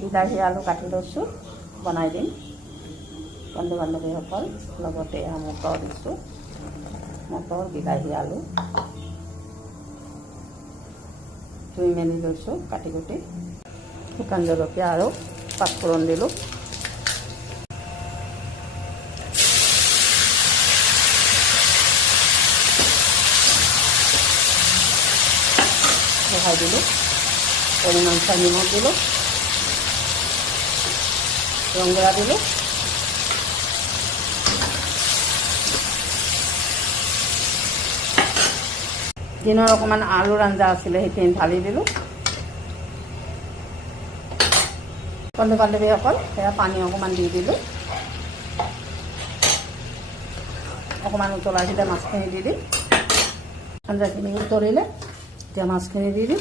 বিলাহী আলু কাটি লৈছোঁ, বনাই দিম। বন্ধু বান্ধৱীসকল, লগতে মটৰ দিছোঁ, মটৰ বিলাহী আলু ধুই মেলি লৈছোঁ কাটি কুটি। শুকান জলকীয়া আৰু পাঁচফোৰণ দিলোঁ। বহাই দিলোঁ, পৰিমাণ চাই নিমখ দিলোঁ, ৰংগুড়া দিলোঁ, দিনৰ অকণমান আলুৰ আঞ্জা আছিলে সেইখিনি ঢালি দিলোঁ। বন্ধু বান্ধৱীসকল, সেয়া পানী অকণমান দি দিলোঁ। অকণমান উতলাই দিলে মাছখিনি দি দিম। আঞ্জাখিনি উতলিলে এতিয়া মাছখিনি দি দিম।